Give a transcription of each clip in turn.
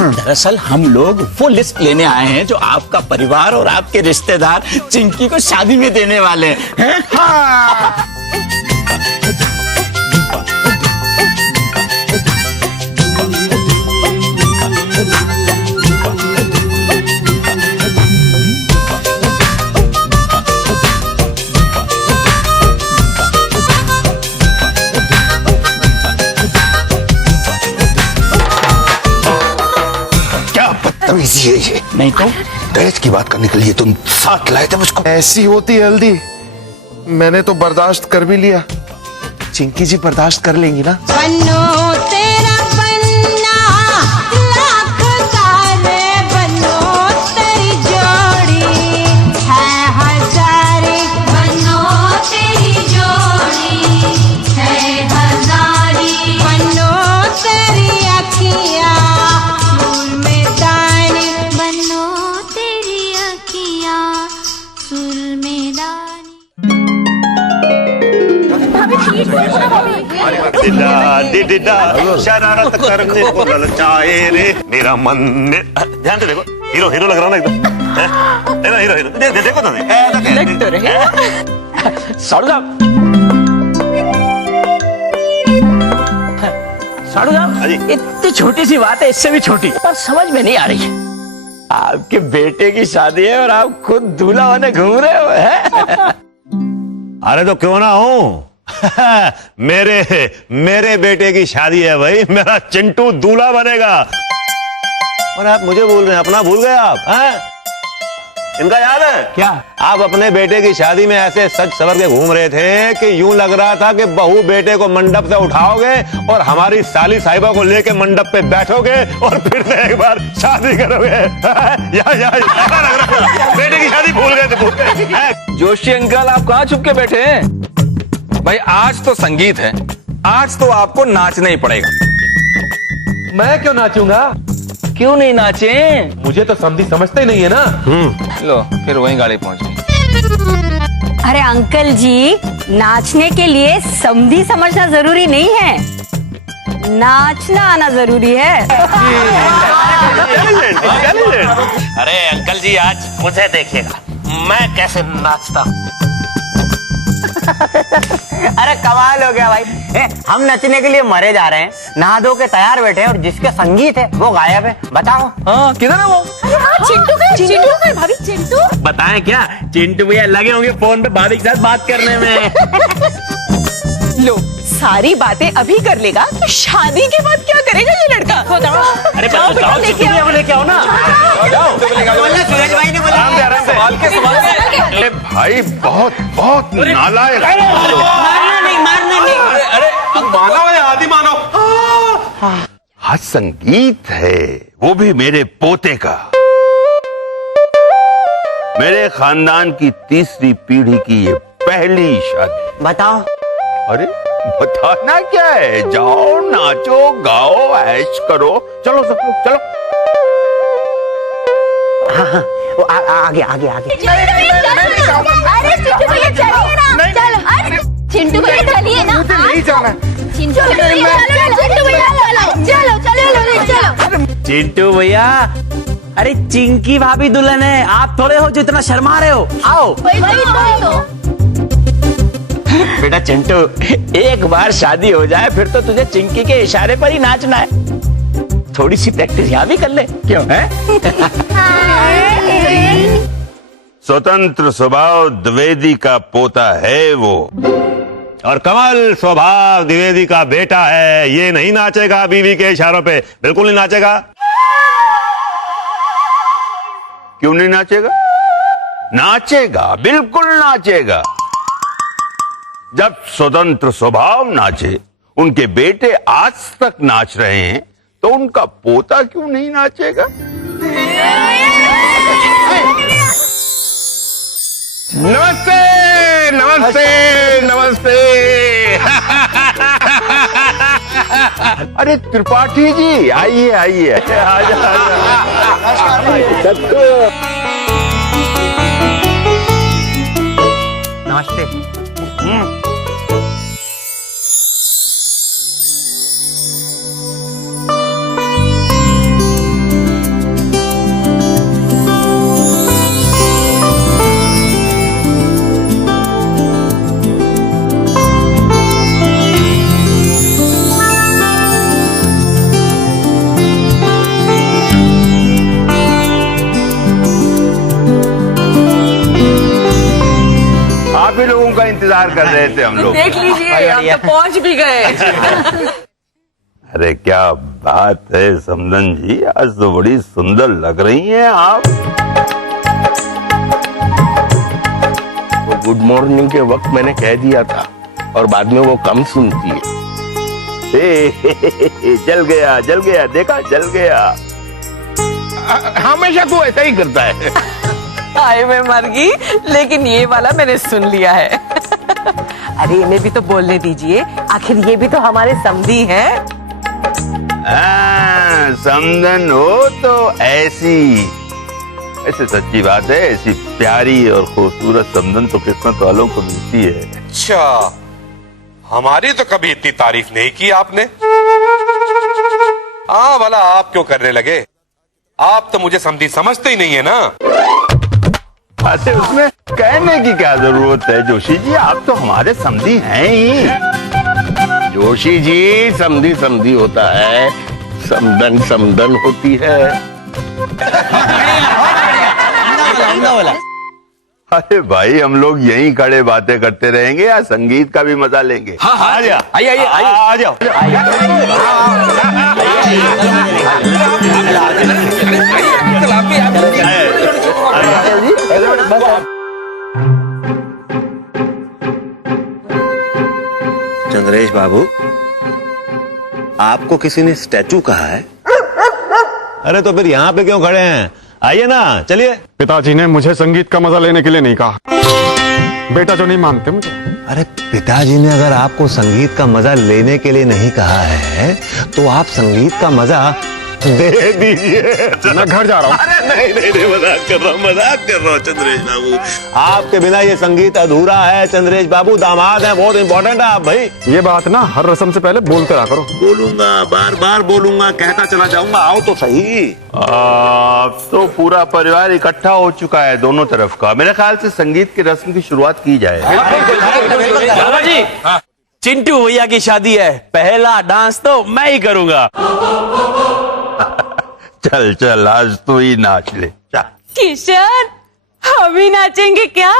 दरअसल हम लोग वो लिस्ट लेने आए हैं जो आपका परिवार और आपके रिश्तेदार चिंकी को शादी में देने वाले हैं। हाँ। तमीज़ी है ये। नहीं तो दहेज की बात करने के लिए तुम साथ लाए थे मुझको। ऐसी होती है हल्दी, मैंने तो बर्दाश्त कर भी लिया, चिंकी जी बर्दाश्त कर लेंगी ना। बनो तेरा बनना लाख तारे, बनो तेरी जोड़ी है हजारी, बनो तेरी जोड़ी है हजारी, बनो तेरी अखियाँ सुर में दानी, बनो तेरी अखियाँ सुर में दानी। शरारत करने को ललचाए रे मेरा मन। ध्यान से देखो, हीरो हीरो लग रहा ना एकदम, है ना हीरो हीरो। देखो तो देख तो रहे। साड़ू साहब, इतनी छोटी सी बात है, इससे भी छोटी, पर समझ में नहीं आ रही है। आपके बेटे की शादी है और आप खुद दूल्हा बने घूम रहे हो है? अरे तो क्यों ना हूँ। मेरे बेटे की शादी है भाई, मेरा चिंटू दूल्हा बनेगा। और आप मुझे बोल रहे हैं, अपना भूल गए आप हैं? इनका याद है क्या? आप अपने बेटे की शादी में ऐसे सज सवर के घूम रहे थे कि यूं लग रहा था कि बहू बेटे को मंडप से उठाओगे और हमारी साली साहिबा को लेके मंडप पे बैठोगे और फिर से एक बार शादी करोगे। या ऐसा लग रहा था, बेटे की शादी भूल गए थे। जोशी अंकल, आप कहाँ छुप के बैठे हैं? भाई आज तो संगीत है, आज तो आपको नाचना ही पड़ेगा। मैं क्यों नाचूंगा? क्यों नहीं नाचे? मुझे तो समझी समझते ही नहीं है ना। लो फिर वहीं गाड़ी पहुंच गई। अरे अंकल जी, नाचने के लिए समधी समझना जरूरी नहीं है, नाचना आना जरूरी है। अरे अंकल जी, आज मुझे देखिएगा मैं कैसे नाचता हूँ। अरे कमाल हो गया भाई। हम नचने के लिए मरे जा रहे हैं, नहा धो के तैयार बैठे हैं और जिसके संगीत है वो गायब है। बताओ। हाँ, किधर है वो? चिंटू भाभी, चिंटू बताएं क्या, चिंटू भैया लगे होंगे फोन पे भाभी के साथ बात करने में। लो, सारी बातें अभी कर लेगा तो शादी के बाद क्या करेगा ये लड़का? अरे बताओ, लेके आओ ना। सूरज भाई ने बोला अरे भाई बहुत बहुत नालायक। मारना नहीं। अरे मानव है, आदि मानव। आज संगीत है, वो भी मेरे पोते का, मेरे खानदान की तीसरी पीढ़ी की ये पहली शादी। बताओ। अरे बताना क्या है, जाओ नाचो गाओ ऐश करो, चलो सब लोग चलो। हाँ, वो आगे। अरे चिंटू भैया चलिए ना, चलो। अरे चिंटू भैया चलिए ना, नहीं जाना। चिंटू चलो। चिंटू भैया, अरे चिंकी भाभी दुल्हन है, आप थोड़े हो जो इतना शर्मा रहे हो। आओ। वही तो। बेटा चिंटू, एक बार शादी हो जाए फिर तो तुझे चिंकी के इशारे पर ही नाचना है। थोड़ी सी प्रैक्टिस यहाँ भी कर ले, क्यों है? स्वतंत्र स्वभाव द्विवेदी का पोता है वो, और कमल स्वभाव द्विवेदी का बेटा है। ये नहीं नाचेगा बीवी के इशारों पे, बिल्कुल नहीं नाचेगा। क्यों नहीं नाचेगा? नाचेगा, बिल्कुल नाचेगा। जब स्वतंत्र स्वभाव नाचे, उनके बेटे आज तक नाच रहे हैं, तो उनका पोता क्यों नहीं नाचेगा? नमस्ते नमस्ते नमस्ते। अरे त्रिपाठी जी, आइए आइए। नमस्ते। इंतजार कर रहे थे हम लोग। देख लीजिए हम तो पहुंच भी गए। अरे क्या बात है समदन जी, आज तो बड़ी सुंदर लग रही हैं आप। वो गुड मॉर्निंग के वक्त मैंने कह दिया था और बाद में वो कम सुनती है। जल गया देखा, जल गया। हमेशा तू ऐसा ही करता है। हाय मैं मर गई, लेकिन ये वाला मैंने सुन लिया है। अरे इन्हें भी तो बोलने दीजिए, आखिर ये भी तो हमारे समधी हैं। समदन हो तो ऐसी सच्ची बात है, ऐसी प्यारी और खूबसूरत समदन तो किस्मत वालों को मिलती है। अच्छा, हमारी तो कभी इतनी तारीफ नहीं की आपने। हाँ भला आप क्यों करने लगे? आप तो मुझे समझी समझते ही नहीं है ना। अरे उसमें कहने की क्या जरूरत है जोशी जी, आप तो हमारे समधी हैं ही। जोशी जी, समधी समधी होता है, समदन समदन होती है। अरे भाई हम लोग यहीं खड़े बातें करते रहेंगे या संगीत का भी मजा लेंगे? हाँ हाँ आ जा, आइए आइए आइए आ जाओ। चंद्रेश बाबू, आपको किसी ने स्टैचू कहा है? अरे तो फिर यहाँ पे क्यों खड़े हैं? आइए ना, चलिए। पिताजी ने मुझे संगीत का मजा लेने के लिए नहीं कहा, बेटा जो नहीं मानते मुझे। अरे पिताजी ने अगर आपको संगीत का मजा लेने के लिए नहीं कहा है तो आप संगीत का मजा दे दीजिए। मैं घर जा रहा हूँ। अरे नहीं, मजाक कर रहा हूँ चंद्रेश बाबू। आपके बिना ये संगीत अधूरा है चंद्रेश बाबू। दामाद है, बहुत इंपॉर्टेंट है आप भाई। ये बात ना हर रस्म से पहले बोलते रहा करो। बोलूंगा, बार बार बोलूंगा, कहता चला जाऊंगा। आओ तो सही। अब तो पूरा परिवार इकट्ठा हो चुका है दोनों तरफ का। मेरे ख्याल से संगीत की रस्म की शुरुआत की जाए। बाबा जी, चिंटू भैया की शादी है, पहला डांस तो मैं ही करूंगा। चल आज तू ही नाच ले। किशन, हम ही नाचेंगे क्या?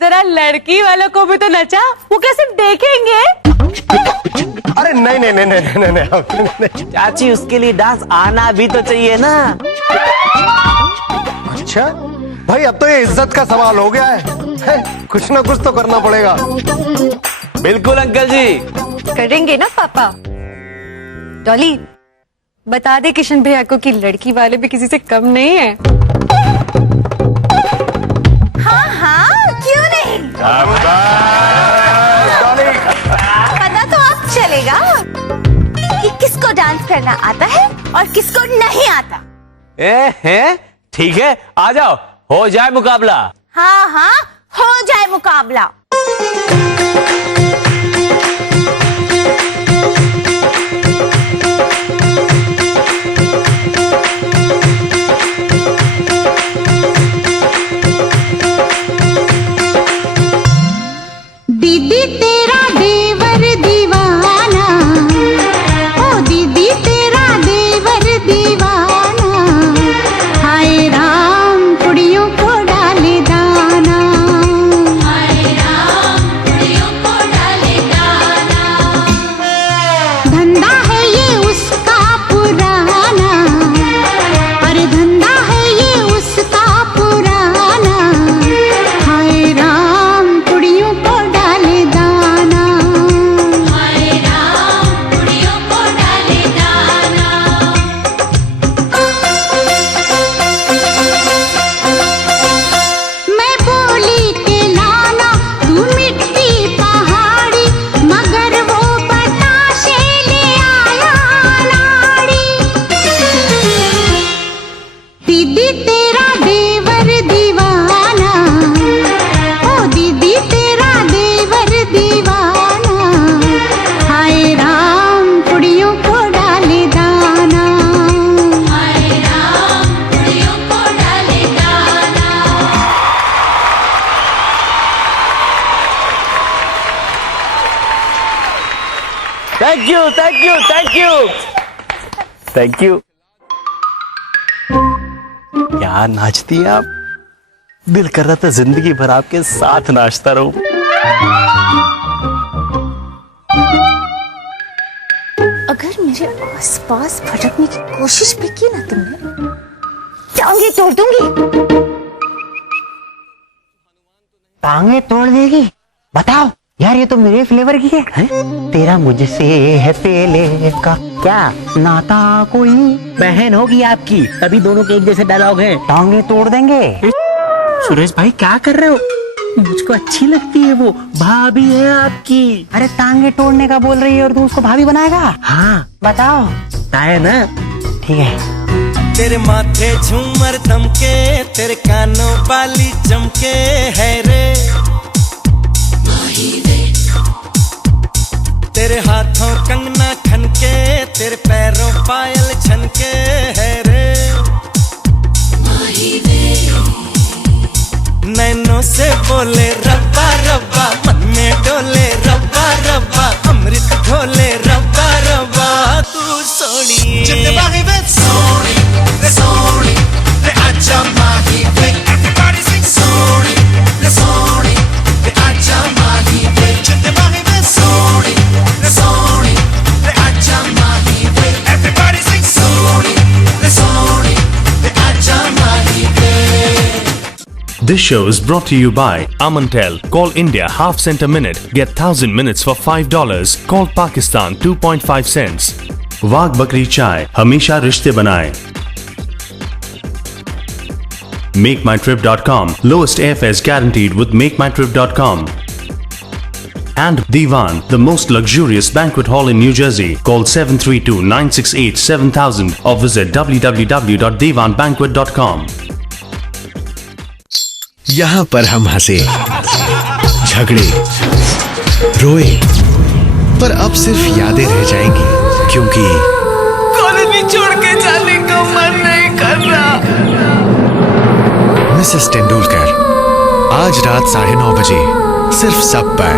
जरा लड़की वालों को भी तो नचा, वो क्या सिर्फ देखेंगे? अरे नहीं। चाची, उसके लिए डांस आना भी तो चाहिए ना। अच्छा भाई, अब तो ये इज्जत का सवाल हो गया है, कुछ ना कुछ तो करना पड़ेगा। बिल्कुल अंकल जी, करेंगे ना पापा। डॉली, बता दे किशन भैया को कि लड़की वाले भी किसी से कम नहीं है। हाँ क्यों नहीं, पता तो अब चलेगा कि किसको डांस करना आता है और किसको नहीं आता। ठीक है, आ जाओ, हो जाए मुकाबला। हाँ हो जाए मुकाबला। दीदी तेरा देवर दीवाना, ओ दीदी तेरा देवर दीवाना, हाय राम कुड़ियों को डाले दाना, हाय राम कुड़ियों को डाले दाना। धंधा है ये उसका पुराना, अरे धंधा है ये उसका पुराना, हाय राम कुड़ियों को डाले दाना, हाय राम कुड़ियों को डाले दाना। मैं बोली के लाना तू मिट्टी पहाड़ी, मगर वो बताशे ले आया नाड़ी। दीदी तेरा देवर दीवाना, ओ दीदी तेरा देवर दीवाना, हाय राम कुड़ियों को डाले दाना, हाय राम कुड़ियों को डाले दाना। Thank you, thank you, thank you, thank you. क्या नाचती हैं आप, दिल कर रहा था जिंदगी भर आपके साथ नाचता रहूं। अगर मेरे आसपास भटकने की कोशिश भी की ना तुमने, टांगे तोड़ दूंगी। टांगे तोड़ देगी? बताओ यार, ये तो मेरे फ्लेवर की है? तेरा मुझसे है पहले का क्या नाता? कोई बहन होगी आपकी, तभी दोनों के एक जैसे डायलॉग हैं। टांगे तोड़ देंगे। सुरेश भाई क्या कर रहे हो? मुझको अच्छी लगती है वो, भाभी है आपकी। अरे टांगे तोड़ने का बोल रही है और तू उसको भाभी बनाएगा? हाँ बताओ। है ना? ठीक है। तेरे माथे झूमर दमके, तेरे कानों बाली चमके है रे, तेरे हाथों कंगना खनके, तेरे पैरों पायल छनके है रे, नैनों से बोले रब्बा रब्बा, मन में डोले रब्बा रब्बा, अमृत घोले रब्बा रब्बा, तू सोनी सोनी रे सोनी रे आजा माही वे, everybody sing सोनी रे सोनी रे आजा माही वे, जिंदे माही वे सोनी रे सोनी रे आजा माही वे, everybody sing सोनी रे सोनी रे आजा माही वे। This show is brought to you by Amantel. Call India half cent a minute. Get 1000 minutes for $5. Call Pakistan 2.5 cents. वाघ बकरी चाय हमेशा रिश्ते बनाए. MakeMyTrip.com. Lowest airfares guaranteed with MakeMyTrip.com. And Divan, the most luxurious banquet hall in New Jersey. Call 732-968-7000 or visit www.divanbanquet.com. यहाँ पर हम हंसे, झगड़े, रोए, पर अब सिर्फ यादें रह जाएंगी, क्योंकि कॉलोनी छोड़ के जाने का मन नहीं कर रहा। मिसेस तेंदुलकर आज रात 9:30 बजे सिर्फ सब पर